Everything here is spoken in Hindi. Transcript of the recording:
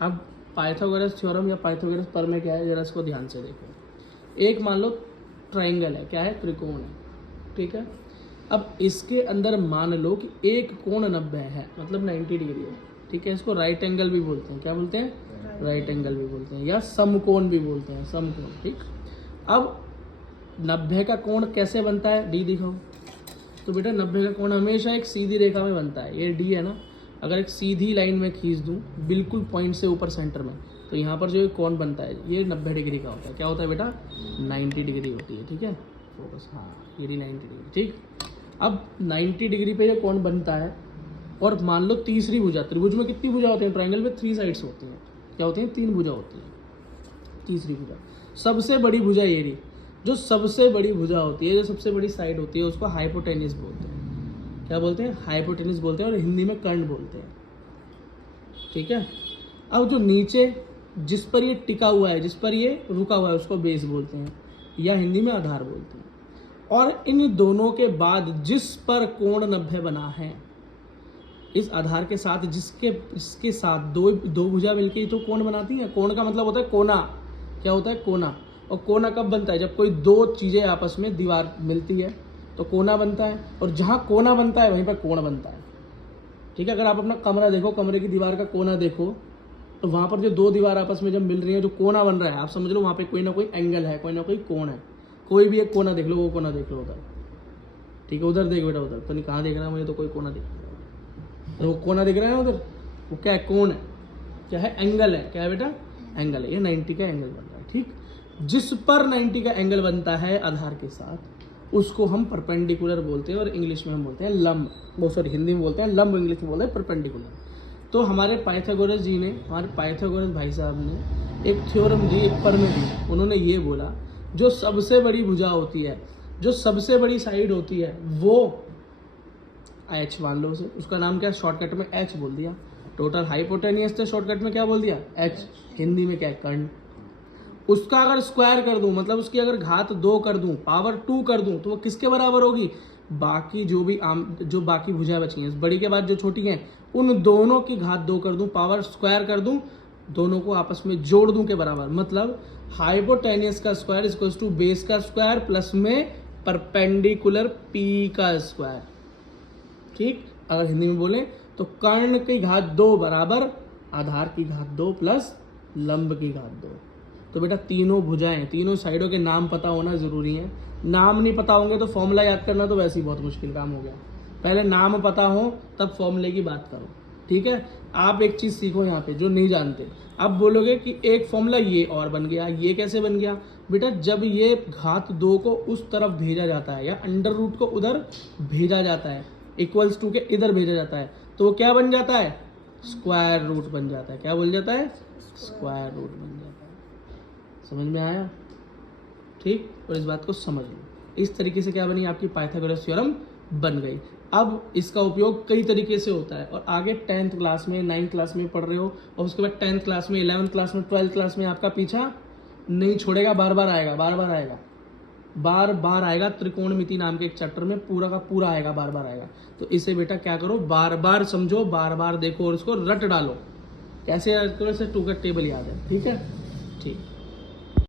अब पाइथागोरस थ्योरम या पाइथागोरस प्रमेय क्या है, जरा इसको ध्यान से देखो। एक मान लो ट्राइंगल है, क्या है, त्रिकोण है, ठीक है। अब इसके अंदर मान लो कि एक कोण 90 है, मतलब 90 डिग्री है, ठीक है। इसको राइट एंगल भी बोलते हैं, क्या बोलते हैं, राइट एंगल भी बोलते हैं, या समकोण भी बोलते हैं, समकोण, ठीक। अब 90 का कोण कैसे बनता है, डी दिखाओ। तो बेटा 90 का कोण हमेशा एक सीधी रेखा में बनता है, ये डी है ना। अगर एक सीधी लाइन में खींच दूं बिल्कुल पॉइंट से ऊपर सेंटर में, तो यहाँ पर जो कोण बनता है ये 90 डिग्री का होता है। क्या होता है बेटा, 90 डिग्री होती है, ठीक है। फोकस, हाँ, ये 90 डिग्री, ठीक। अब 90 डिग्री पे ये कोण बनता है, और मान लो तीसरी भुजा, त्रिभुज में कितनी भुजा होती है, ट्राइंगल में 3 साइड्स होती हैं, क्या होती हैं, 3 भुजा होती है। तीसरी भुजा, सबसे बड़ी भुजा ये रही, जो सबसे बड़ी भुजा होती है, जो सबसे बड़ी साइड होती है, उसको हाइपोटेन्यूस बोलते हैं। क्या बोलते हैं, हाइपोटेन्यूस बोलते हैं, और हिंदी में कर्ण बोलते हैं, ठीक है। अब जो नीचे जिस पर ये टिका हुआ है, जिस पर ये रुका हुआ है, उसको बेस बोलते हैं, या हिंदी में आधार बोलते हैं। और इन दोनों के बाद जिस पर कोण 90 बना है, इस आधार के साथ इसके साथ दो भुजा मिलकर ही तो कोण बनाती है। कोण का मतलब होता है कोना, क्या होता है, कोना। और कोना कब बनता है, जब कोई दो चीजें आपस में दीवार मिलती है तो कोना बनता है, और जहां कोना बनता है वहीं पर कोण बनता है, ठीक है। अगर आप अपना कमरा देखो, कमरे की दीवार का कोना देखो, तो वहां पर जो दो दीवार आपस में जब मिल रही है, जो कोना बन रहा है, आप समझ लो वहां पे कोई ना कोई एंगल है, कोई ना कोई कोण है। कोई भी एक कोना देख लो, वो कोना देख लो उधर, ठीक है। उधर देख बेटा, उधर तो नहीं, कहाँ देख रहा है मुझे, तो कोई कोना दिख रहा है, वो कोना दिख रहा है ना उधर, वो क्या है, कोण है, क्या है, एंगल है, क्या है बेटा, एंगल है। ये 90 का एंगल बन रहा है, ठीक। जिस पर 90 का एंगल बनता है आधार के साथ, उसको हम परपेंडिकुलर बोलते हैं, और इंग्लिश में हम बोलते हैं लंब, वो सॉरी हिंदी में बोलते हैं लंब, इंग्लिश में बोलते हैं परपेंडिकुलर। तो हमारे पाइथागोरस जी ने, हमारे पाइथागोरस भाई साहब ने एक थ्योरम दी, एक प्रमेय दी। उन्होंने ये बोला, जो सबसे बड़ी भुजा होती है, जो सबसे बड़ी साइड होती है, वो एच मान लो उसे, उसका नाम क्या, शॉर्टकट में एच बोल दिया। टोटल हाइपोटेनियस थे, शॉर्टकट में क्या बोल दिया, एच। हिंदी में क्या है, कर्ण। उसका अगर स्क्वायर कर दूं, मतलब उसकी अगर घात 2 कर दूं, पावर 2 कर दूं, तो वो किसके बराबर होगी, बाकी जो बाकी भुजाएं बची हैं, बड़ी के बाद जो छोटी हैं, उन दोनों की घात 2 कर दूं, पावर स्क्वायर कर दूं, दोनों को आपस में जोड़ दूं के बराबर। मतलब हाइपोटेनियस का स्क्वायर इक्वल्स टू बेस का स्क्वायर प्लस में परपेंडिकुलर पी का स्क्वायर, ठीक। अगर हिंदी में बोले तो कर्ण की घात 2 बराबर आधार की घात 2 प्लस लंब की घात 2। तो बेटा तीनों भुजाएं, तीनों साइडों के नाम पता होना जरूरी है। नाम नहीं पता होंगे तो फॉर्मूला याद करना तो वैसे ही बहुत मुश्किल काम हो गया। पहले नाम पता हो तब फॉर्मूले की बात करो, ठीक है। आप एक चीज सीखो यहाँ पे जो नहीं जानते। अब बोलोगे कि एक फॉर्मूला ये और बन गया, ये कैसे बन गया, बेटा जब ये घात 2 को उस तरफ भेजा जाता है, या अंडर रूट को उधर भेजा जाता है, इक्वल्स टू के इधर भेजा जाता है, तो वो क्या बन जाता है, स्क्वायर रूट बन जाता है। क्या बोल जाता है, स्क्वायर रूट बन जाता है। समझ में आया, ठीक। और इस बात को समझ लो, इस तरीके से क्या बनी, आपकी पाइथागोरस थ्योरम बन गई। अब इसका उपयोग कई तरीके से होता है, और आगे 10th क्लास में, 9th क्लास में पढ़ रहे हो, और उसके बाद 10th क्लास में, 11th क्लास में, 12th क्लास में आपका पीछा नहीं छोड़ेगा, बार बार आएगा, बार बार आएगा, बार बार आएगा। त्रिकोणमिति नाम के एक चैप्टर में पूरा का पूरा आएगा, बार बार आएगा। तो इसे बेटा क्या करो, बार बार समझो, बार बार देखो, और उसको रट डालो। कैसे रट करो, इसे 2 का टेबल याद है, ठीक है, ठीक।